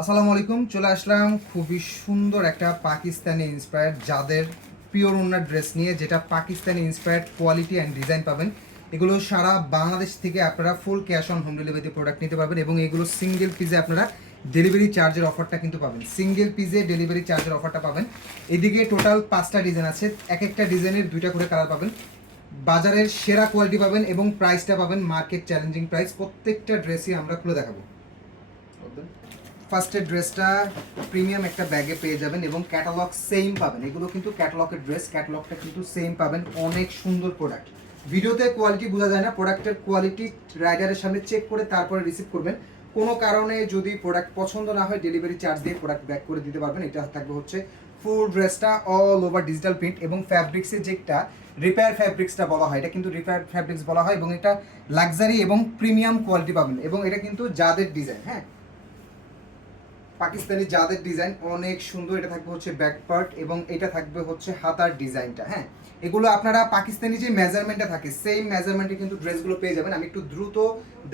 আসসালামু আলাইকুম, চলে আসলাম খুবই সুন্দর একটা পাকিস্তানি ইন্সপায়ার্ড যাদের পিওর ওনার ড্রেস নিয়ে, যেটা Pakistani inspired quality and design পাবেন। এগুলো সারা বাংলাদেশ থেকে আপনারা ফুল ক্যাশ অন হোম ডেলিভারিতে প্রোডাক্ট নিতে পারবেন এবং এগুলো সিঙ্গেল পিসে আপনারা ডেলিভারি চার্জের অফারটা কিন্তু পাবেন। সিঙ্গেল পিসে ডেলিভারি চার্জের অফারটা পাবেন। এদিকে টোটাল 5টা ডিজাইন আছে, এক একটা ডিজাইনের 2টা করে কালার পাবেন। বাজারের সেরা কোয়ালিটি পাবেন এবং প্রাইসটা পাবেন মার্কেট চ্যালেঞ্জিং প্রাইস। প্রত্যেকটা ড্রেসই আমরা খুলে দেখাবো। ফার্স্টের ড্রেসটা প্রিমিয়াম একটা ব্যাগে পেয়ে যাবেন এবং ক্যাটালগ সেম পাবেন। এগুলো কিন্তু ক্যাটালগের ড্রেস, ক্যাটালগটা কিন্তু সেম পাবেন। অনেক সুন্দর প্রোডাক্ট, ভিডিওতে কোয়ালিটি বোঝা যায় না। প্রোডাক্টের কোয়ালিটি রাইডারের সামনে চেক করে তারপরে রিসিভ করবেন। কোনো কারণে যদি প্রোডাক্ট পছন্দ না হয় ডেলিভারি চার্জ দিয়ে প্রোডাক্ট ব্যাক করে দিতে পারবেন। এটা থাকবে হচ্ছে ফুল ড্রেসটা অল ওভার ডিজিটাল প্রিন্ট এবং ফ্যাব্রিক্সের যেটা রিপেয়ার ফ্যাব্রিক্সটা বলা হয়, এটা কিন্তু রিপেয়ার ফ্যাব্রিক্স বলা হয় এবং এটা লাক্সারি এবং প্রিমিয়াম কোয়ালিটি পাবেন এবং এটা কিন্তু যাদের ডিজাইন, হ্যাঁ পাকিস্তানি যাদের ডিজাইন অনেক সুন্দর। এটা থাকবে হচ্ছে ব্যাক পার্ট এবং এটা থাকবে হচ্ছে হাতার ডিজাইনটা। হ্যাঁ, এগুলো আপনারা পাকিস্তানি যে মেজারমেন্টটা থাকে সেম মেজারমেন্টে কিন্তু ড্রেসগুলো পেয়ে যাবেন। আমি একটু দ্রুত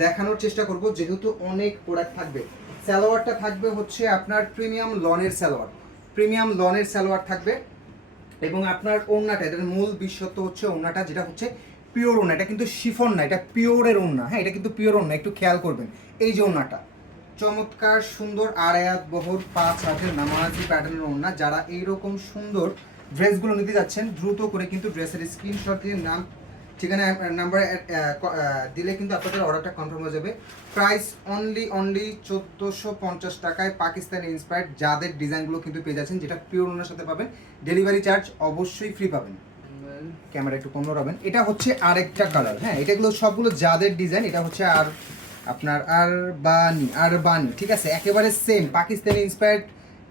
দেখানোর চেষ্টা করব যেহেতু অনেক প্রোডাক্ট থাকবে। সালোয়ারটা থাকবে হচ্ছে আপনার প্রিমিয়াম লনের সালোয়ার, প্রিমিয়াম লনের সালোয়ার থাকবে এবং আপনার ওড়নাটা, এটার মূল বিশেষত্ব হচ্ছে ওড়নাটা, যেটা হচ্ছে পিওর ওড়না। এটা কিন্তু শিফন না, এটা পিওরের ওড়না। হ্যাঁ, এটা কিন্তু পিওর ওড়না, একটু খেয়াল করবেন। এই যে ওড়নাটা চমৎকার সুন্দর আড়ায়াত বহর 5 হাতের নামাজি প্যাটার্নের ওড়না। যারা এইরকম সুন্দর ড্রেসগুলো নিতে যাচ্ছেন দ্রুত করে কিন্তু ড্রেসের স্ক্রিনশট দিয়ে নাম ঠিকানা নাম্বার দিলে কিন্তু আপনাদের অর্ডারটা কনফার্ম হয়ে যাবে। প্রাইস অনলি 1450 টাকায় পাকিস্তানি ইন্সপায়ার্ড যাদের ডিজাইনগুলো কিন্তু পেয়ে যাচ্ছেন, যেটা পিওর ওনার সাথে পাবেন। ডেলিভারি চার্জ অবশ্যই ফ্রি পাবেন। ক্যামেরা একটু কম রাখবেন। এটা হচ্ছে আরেকটা কালার। হ্যাঁ, এটাগুলো সবগুলো যাদের ডিজাইন। এটা হচ্ছে আর আপনার আরবানি, ঠিক আছে, একেবারে same Pakistani inspired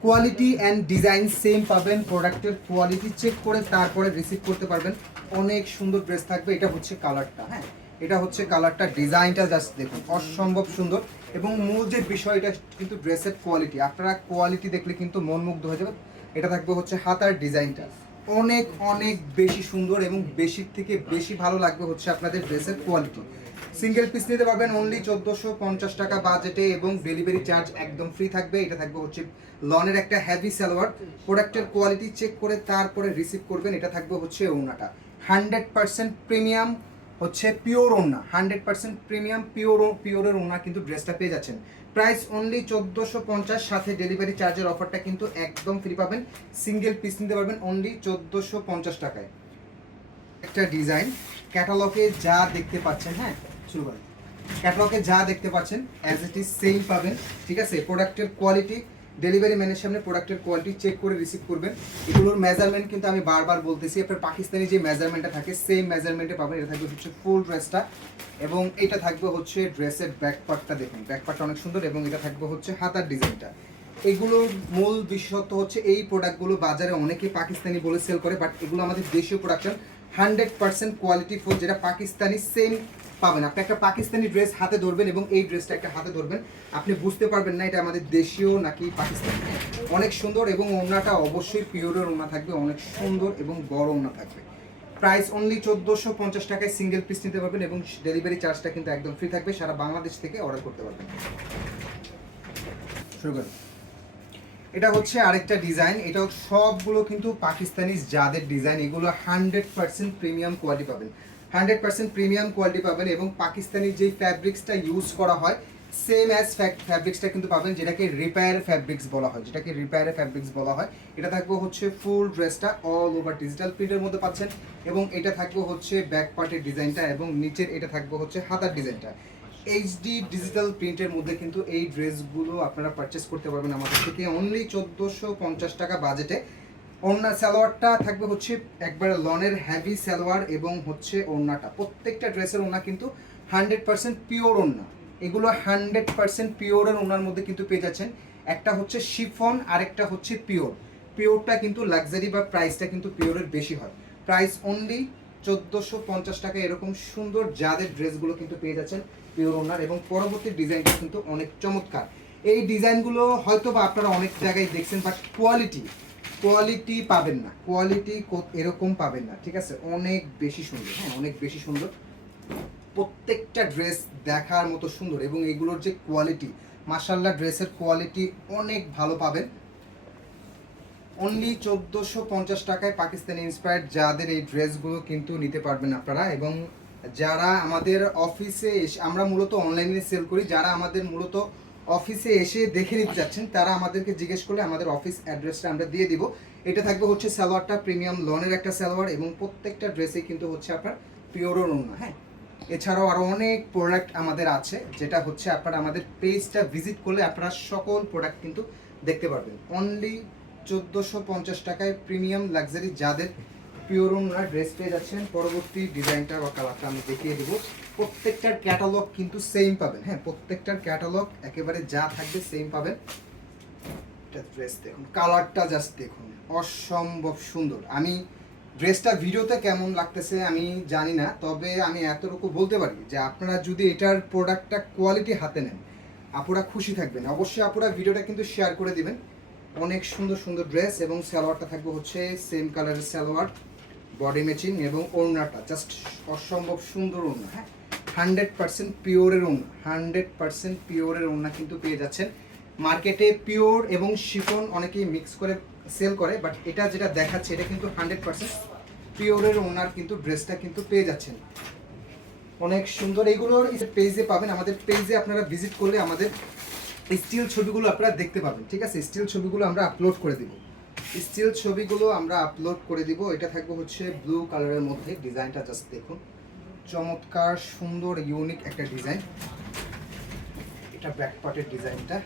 quality and design same পাবেন। প্রোডাক্টের কোয়ালিটি চেক করে তারপরে রিসিভ করতে পারবেন। অনেক সুন্দর ড্রেস থাকবে। এটা হচ্ছে কালারটা, হ্যাঁ এটা হচ্ছে কালারটা, ডিজাইনটা জাস্ট দেখুন অসম্ভব সুন্দর এবং মূল যে বিষয়টা কিন্তু ড্রেসের কোয়ালিটি, আপনারা কোয়ালিটি দেখলে কিন্তু মন মুগ্ধ হয়ে যাবে। এটা থাকবে হচ্ছে হাতার ডিজাইনটা অনেক অনেক বেশি সুন্দর এবং বেশির থেকে বেশি ভালো লাগবে হচ্ছে আপনাদের ড্রেসের কোয়ালিটি। সিঙ্গেল পিস নিতে পারবেন অনলি 1450 টাকা বাজেটে এবং ডেলিভারি চার্জ একদম ফ্রি থাকবে। এটা থাকবে হচ্ছে লনের একটা হেভি সালোয়ার। প্রোডাক্টের কোয়ালিটি চেক করে তারপরে রিসিভ করবেন। এটা থাকবে হচ্ছে ওড়নাটা 100% প্রিমিয়াম হচ্ছে পিওর ওড়না, 100% প্রিমিয়াম পিওরের ওড়না কিন্তু ড্রেসটা পেয়ে যাচ্ছেন। প্রাইস অনলি 1450, সাথে ডেলিভারি চার্জের অফারটা কিন্তু একদম ফ্রি পাবেন। সিঙ্গেল পিস নিতে পারবেন অনলি 1450 টাকায়। একটা ডিজাইন ক্যাটালগে যা দেখতে পাচ্ছেন, হ্যাঁ শুরু করেন। ক্যাটালগে যা দেখতে পাচ্ছেন অ্যাজ ইট ইজ সেম পাবেন, ঠিক আছে। প্রোডাক্টের কোয়ালিটি ডেলিভারি ম্যানের সামনে প্রোডাক্টের কোয়ালিটি চেক করে রিসিভ করবেন। এগুলোর মেজারমেন্ট কিন্তু আমি বারবার বলতেছি, আপনার পাকিস্তানি যে মেজারমেন্টটা থাকে সেম মেজারমেন্টে পাবেন। এটা থাকবে হচ্ছে ফুল ড্রেসটা এবং এটা থাকবে হচ্ছে ড্রেসের ব্যাক পার্টটা, দেখুন ব্যাক পার্টটা অনেক সুন্দর এবং এটা থাকবে হচ্ছে হাতার ডিজাইনটা। এগুলোর মূল বিশেষত্ব হচ্ছে এই প্রোডাক্টগুলো বাজারে অনেকে পাকিস্তানি বলে সেল করে, বাট এগুলো আমাদের দেশীয় প্রোডাকশন, 100% কোয়ালিটি ফুল, যেটা পাকিস্তানি সেম পাবেন। আপনি একটা পাকিস্তানি ড্রেস হাতে ধরবেন এবং এই ড্রেসটা একটা হাতে ধরবেন, আপনি বুঝতে পারবেন না এটা আমাদের দেশীয় নাকি পাকিস্তানি। অনেক সুন্দর এবং ওড়নাটা অবশ্যই পিওরের ওড়না থাকবে, অনেক সুন্দর এবং বড় ওড়না থাকবে। প্রাইস অনলি 1450 টাকায় সিঙ্গেল পিস নিতে পারবেন এবং ডেলিভারি চার্জটা কিন্তু একদম ফ্রি থাকবে। সারা বাংলাদেশ থেকে অর্ডার করতে পারবেন। শুরু করেন। এটা হচ্ছে আরেকটা ডিজাইন। এটাও সবগুলো কিন্তু পাকিস্তানি যাদের ডিজাইন, এগুলো 100% প্রিমিয়াম কোয়ালিটি পাবেন, 100% প্রিমিয়াম কোয়ালিটি পাবেন এবং পাকিস্তানি যে ফ্যাব্রিক্সটা ইউজ করা হয় সেম অ্যাজ ফ্যাব্রিক্সটা কিন্তু পাবেন, যেটাকে রিপেয়ার ফ্যাব্রিক্স বলা হয়, যেটাকে রিপেয়ার ফ্যাব্রিক্স বলা হয়। এটা থাকবে হচ্ছে ফুল ড্রেসটা অল ওভার ডিজিটাল প্রিন্টের মধ্যে পাচ্ছেন এবং এটা থাকবে হচ্ছে ব্যাক পার্টের ডিজাইনটা এবং নিচের এটা থাকবে হচ্ছে হাতার ডিজাইনটা। এইচডি ডিজিটাল প্রিন্টের মধ্যে কিন্তু এই ড্রেসগুলো আপনারা পারচেস করতে পারবেন আমাদের থেকে অনলি 1450 টাকা বাজেটে। ওড়না সালোয়ারটা থাকবে হচ্ছে একবারে লনের হেভি সালোয়ার এবং হচ্ছে ওড়নাটা, প্রত্যেকটা ড্রেসের ওড়না কিন্তু 100% পিওর ওড়না। এগুলো 100% পিওরের ওড়নার মধ্যে কিন্তু পেয়ে যাচ্ছেন। একটা হচ্ছে শিফন, আরেকটা হচ্ছে পিওর। পিওরটা কিন্তু লাক্সারি বা প্রাইসটা কিন্তু পিওরের বেশি হয়। প্রাইস অনলি 1450 টাকা। এরকম সুন্দর যাদের ড্রেসগুলো কিন্তু পেয়ে যাচ্ছেন পিওর ওনার এবং পরবর্তী ডিজাইনটা কিন্তু অনেক চমৎকার। এই ডিজাইনগুলো হয়তো বা আপনারা অনেক জায়গায় দেখছেন, বাট কোয়ালিটি পাবেন না, কোয়ালিটি এরকম পাবেন না, ঠিক আছে। অনেক বেশি সুন্দর, হ্যাঁ অনেক বেশি সুন্দর, প্রত্যেকটা ড্রেস দেখার মতো সুন্দর এবং এগুলোর যে কোয়ালিটি মাশাআল্লাহ ড্রেসের কোয়ালিটি অনেক ভালো পাবেন। অনলি 1450 টাকায় পাকিস্তানি ইন্সপায়ার্ড যাদের এই ড্রেসগুলো কিন্তু নিতে পারবেন আপনারা। এবং যারা আমাদের অফিসে এসে, আমরা মূলত অনলাইনে সেল করি, যারা আমাদের মূলত অফিসে এসে দেখে নিতে যাচ্ছেন তারা আমাদেরকে জিজ্ঞেস করলে আমাদের অফিস অ্যাড্রেসটা আমরা দিয়ে দিব। এটা থাকবে হচ্ছে সালোয়ারটা প্রিমিয়াম লনের একটা সালোয়ার এবং প্রত্যেকটা ড্রেসে কিন্তু হচ্ছে আপনার পিওরের ওড়না। হ্যাঁ, এছাড়াও আরও অনেক প্রোডাক্ট আমাদের আছে, যেটা হচ্ছে আপনারা আমাদের পেজটা ভিজিট করলে আপনারা সকল প্রোডাক্ট কিন্তু দেখতে পারবেন। অনলি 1450 টাকায় প্রিমিয়াম লাক্সারি যাদের পিওর ওড়না ড্রেস পেয়ে যাচ্ছেন। পরবর্তী ডিজাইনটা বা কালারটা আমি দেখিয়ে দেবো। প্রত্যেকটার ক্যাটালগ কিন্তু সেম পাবেন। হ্যাঁ, প্রত্যেকটার ক্যাটালগ একেবারে যা থাকবে সেম পাবেন। এটা ড্রেস দেখুন, কালারটা জাস্ট দেখুন, অসম্ভব সুন্দর। আমি ড্রেসটা ভিডিওতে কেমন লাগতেছে আমি জানি না, তবে আমি এতটুকু বলতে পারি যে আপনারা যদি এটার প্রোডাক্টটা কোয়ালিটি হাতে নেন আপুরা খুশি থাকবেন। অবশ্যই আপুরা ভিডিওটা কিন্তু শেয়ার করে দিবেন। অনেক সুন্দর সুন্দর ড্রেস এবং সালোয়ারটা থাকবে হচ্ছে সেম কালারের সালোয়ার, বডি ম্যাচিং এবং ওড়নাটা জাস্ট অসম্ভব সুন্দর ওড়না। হ্যাঁ, 100% পিওরের ওড়না, 100% পিওরের ওড়না কিন্তু পেয়ে যাচ্ছেন। মার্কেটে পিওর এবং শিফন অনেকেই মিক্স করে সেল করে, বাট এটা যেটা দেখাচ্ছে এটা কিন্তু 100% পিওরের ওড়নার কিন্তু ড্রেসটা কিন্তু পেয়ে যাচ্ছেন। অনেক সুন্দর। এইগুলোর পেজে পাবেন, আমাদের পেজে আপনারা ভিজিট করলে আমাদের স্টিল ছবিগুলো আপনারা দেখতে পাবেন। ঠিক আছে, স্টিল ছবিগুলো আমরা আপলোড করে দিব, স্টিল ছবিগুলো আমরা আপলোড করে দিব। এটা থাকবে হচ্ছে ব্লু কালারের মধ্যে, ডিজাইনটা জাস্ট দেখুন, চমৎকার সুন্দর ইউনিক একটা ডিজাইন। এটা ব্যাক পার্টের ডিজাইনটা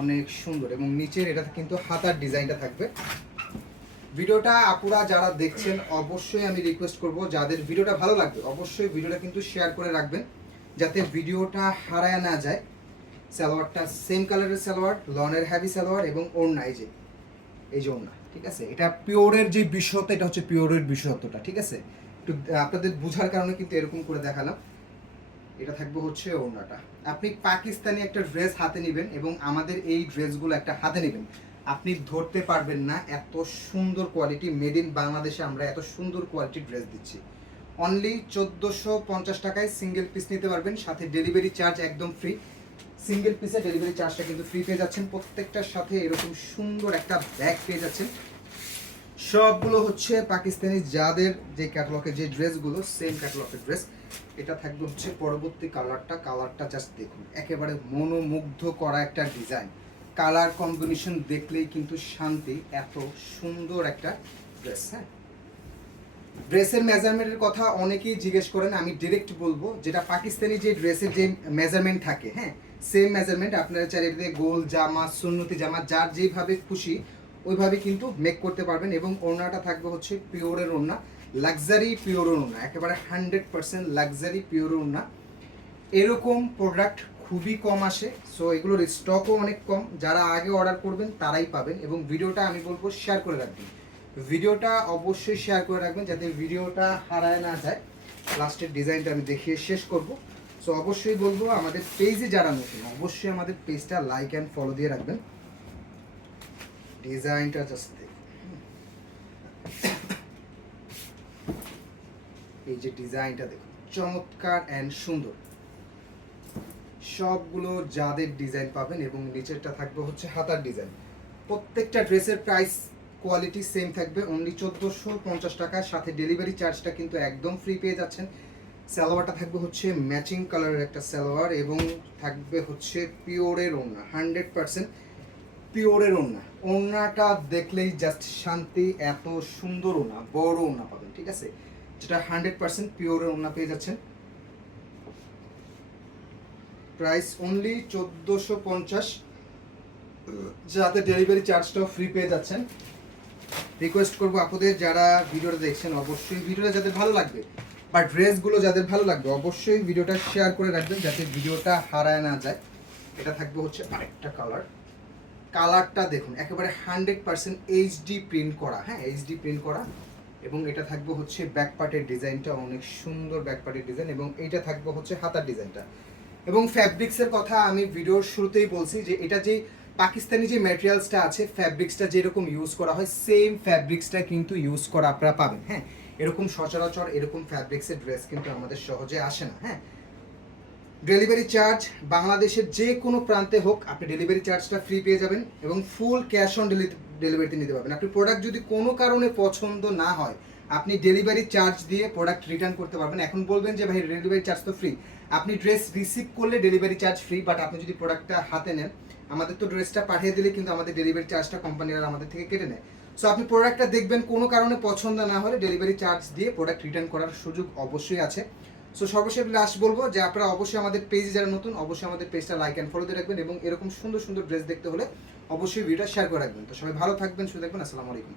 অনেক সুন্দর এবং নিচের এটা কিন্তু হাতার ডিজাইনটা থাকবে। ভিডিওটা আপুরা যারা দেখছেন অবশ্যই আমি রিকোয়েস্ট করব, যাদের ভিডিওটা ভালো লাগবে অবশ্যই ভিডিওটা কিন্তু শেয়ার করে রাখবেন যাতে ভিডিওটা হারায় না যায়। সালোয়ারটা সেম কালারের সালোয়ার, লনের হ্যাভি সালোয়ার এবং ওড়না এই যে ওড়না। ঠিক আছে, এটা পিওরের যে বিশেষত্ব, এটা হচ্ছে পিওরের বিশেষত্বটা। ঠিক আছে, একটু আপনাদের বোঝার কারণে কিন্তু এরকম করে দেখালাম। এটা থাকবে হচ্ছে ওড়নাটা। আপনি পাকিস্তানি একটা ড্রেস হাতে নেবেন এবং আমাদের এই ড্রেসগুলো একটা হাতে নেবেন, আপনি ধরতে পারবেন না এত সুন্দর কোয়ালিটি। মেড ইন বাংলাদেশে আমরা এত সুন্দর কোয়ালিটির ড্রেস দিচ্ছি। অনলি 1450 টাকায় সিঙ্গেল পিস নিতে পারবেন, সাথে ডেলিভারি চার্জ একদম ফ্রি। সিঙ্গেল পিসে ডেলিভারি চার্জটা কিন্তু ফ্রি পেয়ে যাচ্ছেন। প্রত্যেকটার সাথে এরকম সুন্দর একটা ব্যাগ পেয়ে যাচ্ছেন। সবগুলো হচ্ছে পাকিস্তানি যাদের যে ক্যাটালগের যে ড্রেসগুলো সেম ক্যাটালগের ড্রেস। এটা থাকবে হচ্ছে পরবর্তী কালারটা জাস্ট দেখুন, একেবারে মনোমুগ্ধ করা একটা ডিজাইন। কালার কম্বিনেশন দেখলেই কিন্তু শান্তি, এত সুন্দর একটা ড্রেস। হ্যাঁ, ড্রেসের মেজারমেন্টের কথা অনেকেই জিজ্ঞেস করেন, আমি ডিরেক্ট বলবো যেটা পাকিস্তানি যে ড্রেসের যে মেজারমেন্ট থাকে, হ্যাঁ সেম মেজারমেন্ট আপনারা চাইলে গোল জামা, সুন্নতি জামা, যার যেভাবে খুশি ওইভাবে কিন্তু মেক করতে পারবেন। এবং ওড়নাটা থাকবে হচ্ছে পিওরের ওড়না, লাক্সারি পিওর ওড়না, একেবারে 100% লাক্সারি পিওর ওড়না। এরকম প্রোডাক্ট খুবই কম আসে, সো এগুলোর স্টকও অনেক কম। যারা আগে অর্ডার করবেন তারাই পাবেন। এবং ভিডিওটা আমি বলবো শেয়ার করে রাখবেন, ভিডিওটা অবশ্যই শেয়ার করে রাখবেন যাতে ভিডিওটা হারায় না যায়। লাস্টের ডিজাইনটা আমি দেখিয়ে শেষ করব। সো অবশ্যই বলবো আমাদের পেজে যারা নতুন অবশ্যই আমাদের পেজটা লাইক অ্যান্ড ফলো দিয়ে রাখবেন। ডিজাইনটা জাস্ট এই যে ডিজাইনটা দেখুন, চমৎকার অ্যান্ড সুন্দর। সবগুলো যাদের ডিজাইন পাবেন এবং নিচেরটা থাকবে হচ্ছে হাতার ডিজাইন। প্রত্যেকটা ড্রেসের প্রাইস কোয়ালিটি সেম থাকবে, অনলি 1450 টাকা, সাথে ডেলিভারি চার্জটা কিন্তু একদম ফ্রি পেয়ে যাচ্ছেন। সালোয়ারটা থাকবে হচ্ছে ম্যাচিং কালারের একটা সালোয়ার এবং থাকবে হচ্ছে পিওরের ওড়না, 100% পিওরের ওড়না। ওড়নাটা দেখলেই জাস্ট শান্তি, এত সুন্দর ওড়না, বড় ওড়না পাবেন। ঠিক আছে, যেটা 100% পিওরের ওড়না পেয়ে যাচ্ছেন। প্রাইস অনলি 1450, যাতে ডেলিভারি চার্জটাও ফ্রি পেয়ে যাচ্ছেন। রিকোয়েস্ট করবো আপনাদের যারা ভিডিওটা দেখছেন অবশ্যই ভিডিওটা যাদের ভালো লাগবে বা ড্রেসগুলো যাদের ভালো লাগবে অবশ্যই ভিডিওটা শেয়ার করে রাখবেন যাতে ভিডিওটা হারায় না যায়। এটা থাকবে হচ্ছে আরেকটা কালারটা দেখুন, একেবারে 100% এইচডি প্রিন্ট করা। হ্যাঁ, এইচডি প্রিন্ট করা। এবং এটা থাকবে হচ্ছে ব্যাক পার্টের ডিজাইনটা অনেক সুন্দর, ব্যাক পার্টের ডিজাইন। এবং এইটা থাকবে হচ্ছে হাতার ডিজাইনটা। এবং ফ্যাব্রিক্সের কথা আমি ভিডিওর শুরুতেই বলছি যে এটা যে পাকিস্তানি যে ম্যাটেরিয়ালসটা আছে, ফ্যাব্রিক্সটা যেরকম ইউজ করা হয় সেম ফ্যাব্রিক্সটা কিন্তু ইউজ করা আপনারা পাবেন। হ্যাঁ, এরকম সচরাচর এরকম ফ্যাব্রিক্সের ড্রেস কিন্তু আমাদের সহজে আসে না। হ্যাঁ, ডেলিভারি চার্জ বাংলাদেশের যে কোনো প্রান্তে হোক আপনি ডেলিভারি চার্জটা ফ্রি পেয়ে যাবেন এবং ফুল ক্যাশ অন ডেলিভারিতে নিতে পারবেন। আপনি প্রোডাক্ট যদি কোনো কারণে পছন্দ না হয় আপনি ডেলিভারি চার্জ দিয়ে প্রোডাক্ট রিটার্ন করতে পারবেন। এখন বলবেন যে ভাই ডেলিভারি চার্জ তো ফ্রি, আপনি ড্রেস রিসিভ করলে ডেলিভারি চার্জ ফ্রি, বাট আপনি যদি প্রোডাক্টটা হাতে নেন আমাদের তো ড্রেসটা পাঠিয়ে দিলে কিন্তু আমাদের ডেলিভারি চার্জটা কোম্পানিরা আমাদের থেকে কেটে নেয়। সো আপনি প্রোডাক্টটা দেখবেন, কোনো কারণে পছন্দ না হলে ডেলিভারি চার্জ দিয়ে প্রোডাক্ট রিটার্ন করার সুযোগ অবশ্যই আছে। সো সর্বশেষ লাস্ট বলবো যে আপনারা অবশ্যই আমাদের পেজে যারা নতুন অবশ্যই আমাদের পেজটা লাইক অ্যান্ড ফলো দিয়ে রাখবেন এবং এরকম সুন্দর সুন্দর ড্রেস দেখতে হলে অবশ্যই ভিডিওটা শেয়ার করে রাখবেন। তো সবাই ভালো থাকবেন, সুস্থ থাকবেন, আসসালামু আলাইকুম।